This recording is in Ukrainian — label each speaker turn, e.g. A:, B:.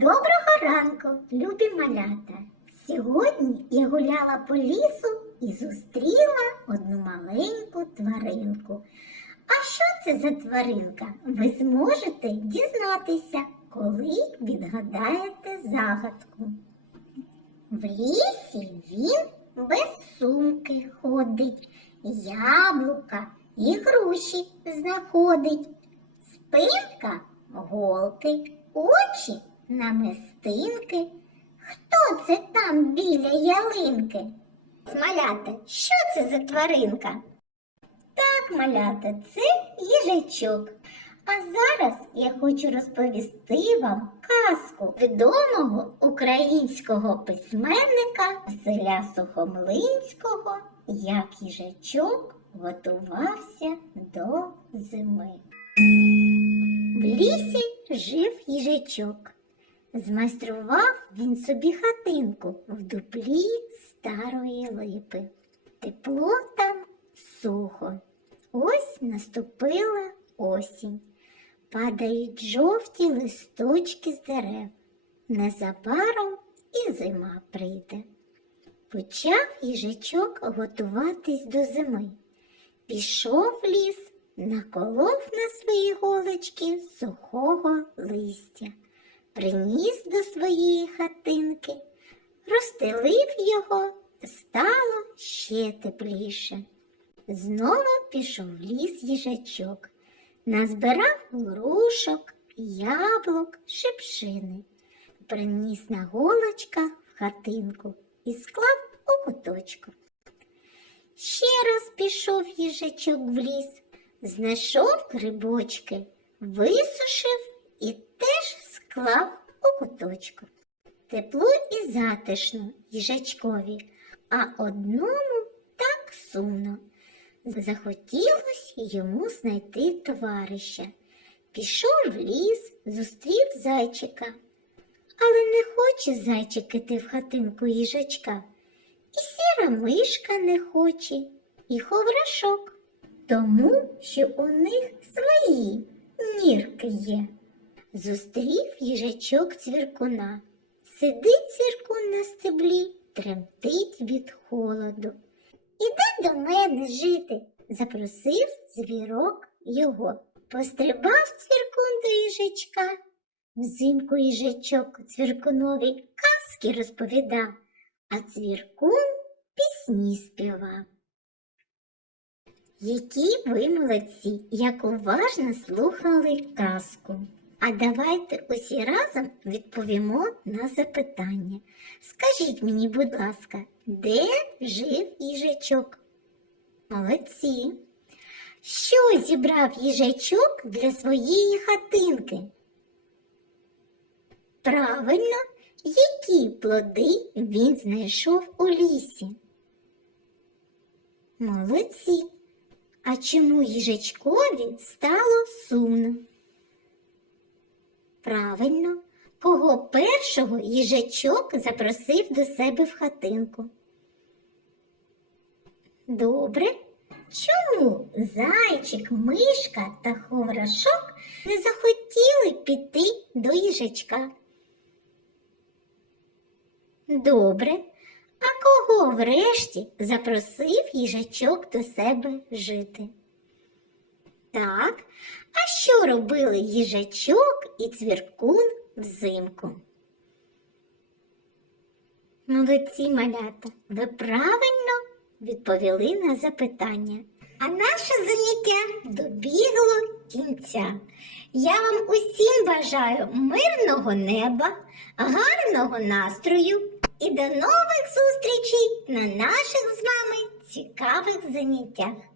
A: Доброго ранку, любі малята! Сьогодні я гуляла по лісу і зустріла одну маленьку тваринку. А що це за тваринка? Ви зможете дізнатися, коли відгадаєте загадку. В лісі він без сумки ходить, яблука і груші знаходить, спинка голки, очі намистинки? Хто це там біля ялинки? Малята, що це за тваринка?
B: Так, малята, це їжачок. А зараз я хочу розповісти вам казку відомого українського письменника Василя Сухомлинського, як їжачок готувався до зими. В лісі жив їжачок. Змайстрував він собі хатинку в дуплі старої липи. Тепло там сухо. Ось наступила осінь. Падають жовті листочки з дерев. Незабаром і зима прийде. Почав їжачок готуватись до зими. Пішов ліс, наколов на свої голочки сухого листя приніс до своєї хатинки, розстелив його, стало ще тепліше. Знову пішов в ліс їжачок, назбирав грушок, яблук, шипшини, приніс на голочка в хатинку і склав у куточку. Ще раз пішов їжачок в ліс, знайшов грибочки, висушив і теж склав у куточку. Тепло і затишно їжачкові, а одному так сумно. Захотілось йому знайти товариша. Пішов в ліс, зустрів зайчика. Але не хоче зайчик іти в хатинку їжачка. І сіра мишка не хоче, і ховрашок, тому що у них свої нірки є. Зустрів їжачок цвіркуна. Сидить цвіркун на стеблі, тремтить від холоду. Іди до мене жити, запросив звірок його. Пострибав цвіркун до їжачка. Взимку їжачок цвіркунові казки розповідав, а цвіркун пісні співав.
A: Які ви молодці, як уважно слухали казку. А давайте усі разом відповімо на запитання. Скажіть мені, будь ласка, де жив їжачок? Молодці. Що зібрав їжачок для своєї хатинки? Правильно, які плоди він знайшов у лісі? Молодці. А чому їжачкові стало сумно? Правильно, кого першого їжачок запросив до себе в хатинку? Добре. Чому зайчик, мишка та ховрашок не захотіли піти до їжачка? Добре. А кого врешті запросив їжачок до себе жити? Так, а що робили їжачок і цвіркун взимку. Молодці малята, ви правильно відповіли на запитання. А наше заняття добігло кінця. Я вам усім бажаю мирного неба, гарного настрою і до нових зустрічей на наших з вами цікавих заняттях.